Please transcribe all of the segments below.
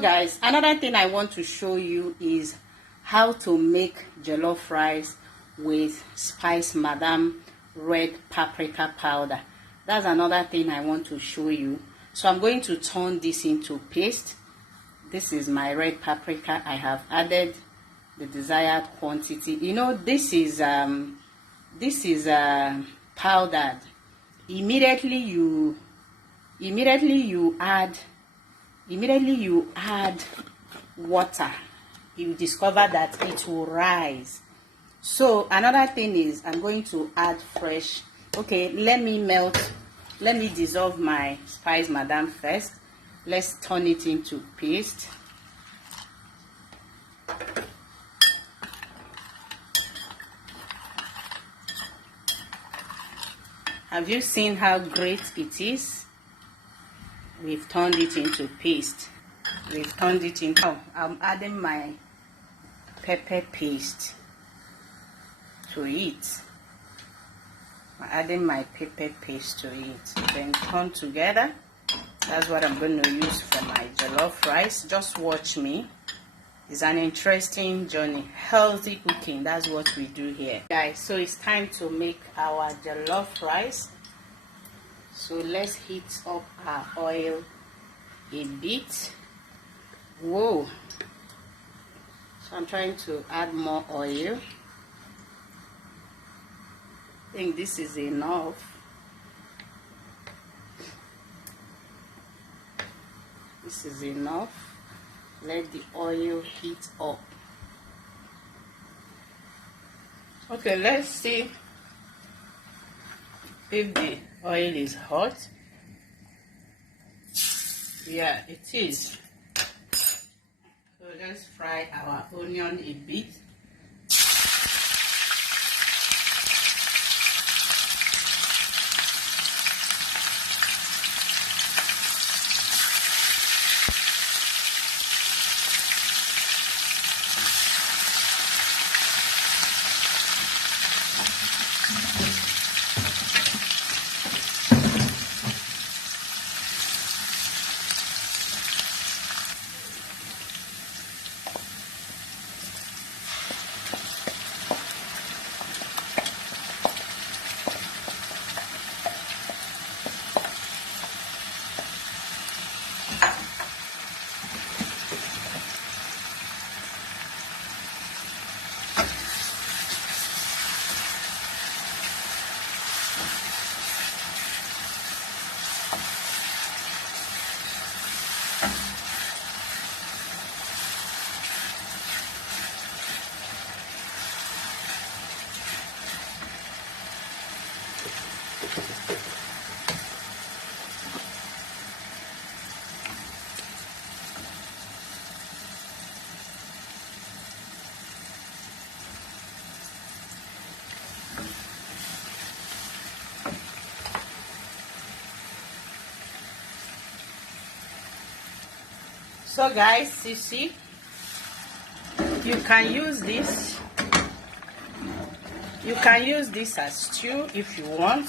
Guys, another thing I want to show you is how to make jollof rice with Spyce-Madam red paprika powder. That's another thing I want to show you. So I'm going to turn this into paste. This is my red paprika. I have added the desired quantity. You know, this is powdered. Immediately you add water, you discover that it will rise. So another thing is I'm going to add fresh. Okay, let me dissolve my Spyce-Madam first. Let's turn it into paste. Have you seen how great it is? We've turned it into paste. Now I'm adding my pepper paste to it. Then turn together. That's what I'm going to use for my jollof rice. Just watch me. It's an interesting journey. Healthy cooking, that's what we do here, guys. So it's time to make our jollof rice. So let's heat up our oil a bit. Whoa, so I'm trying to add more oil. I think this is enough. Let the oil heat up. Okay, let's see if the oil is hot. Yeah, it is. So let's fry our onion a bit. So guys, you see, you can use this as stew if you want.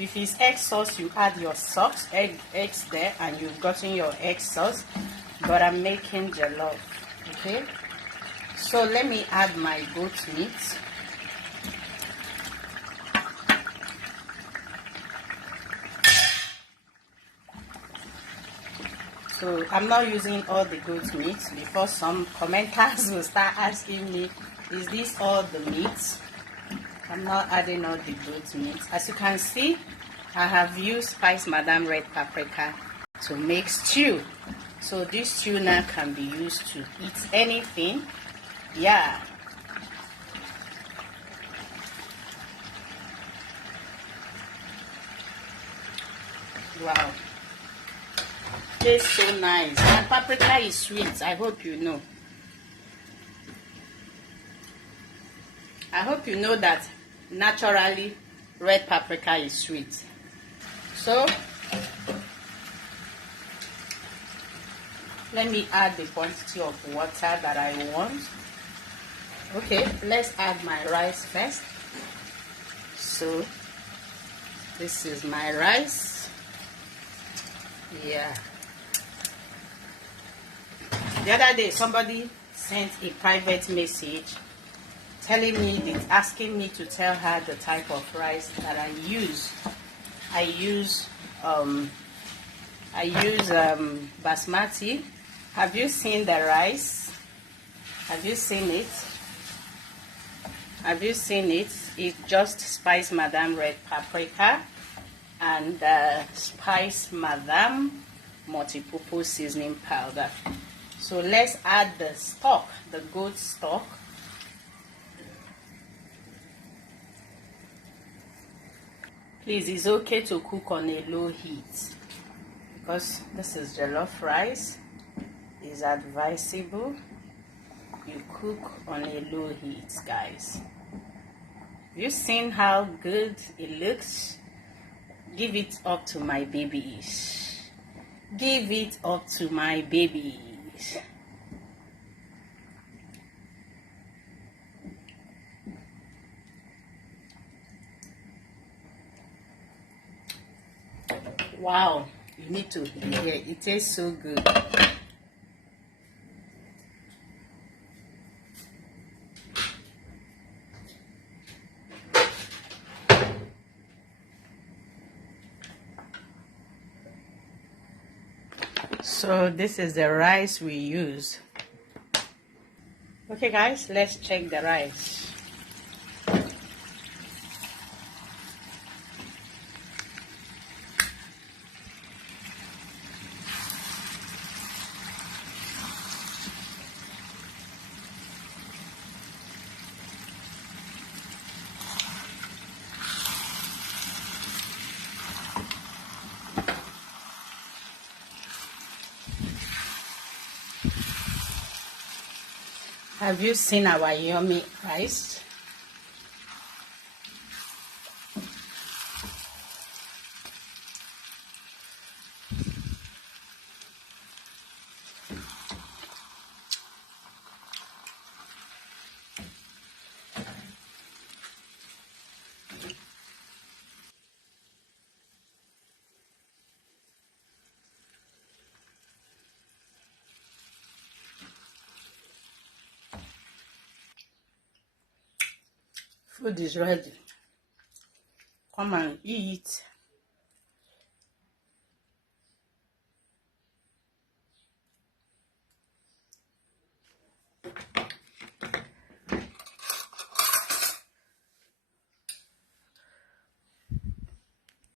If it's egg sauce, you add your eggs there, and you've gotten your egg sauce. But I'm making jollof. Okay, so let me add my goat meat. So I'm not using all the goat meat before some commenters will start asking me, is this all the meat? I'm not adding all the goat meat. As you can see, I have used Spyce-Madam red paprika to make stew. So this stew now can be used to eat anything. Yeah. Wow. Tastes so nice. And paprika is sweet. I hope you know. I hope you know that naturally red paprika is sweet. So let me add the quantity of water that I want. Okay, let's add my rice first. So this is my rice. Yeah. The other day, somebody sent a private message telling me, asking me to tell her the type of rice that I use. I use basmati. Have you seen the rice? Have you seen it? Have you seen it? It's just Spyce-Madam red paprika and Spyce-Madam multipurpose seasoning powder. So let's add the stock, the goat stock. Please, it's okay to cook on a low heat because this is jollof rice. It's advisable you cook on a low heat, guys. You've seen how good it looks? Give it up to my babies. Give it up to my babies. Wow, you need to hear it. It tastes so good. So this is the rice we use. Okay guys, let's check the rice. Have you seen our yummy rice? Food is ready. Come and eat.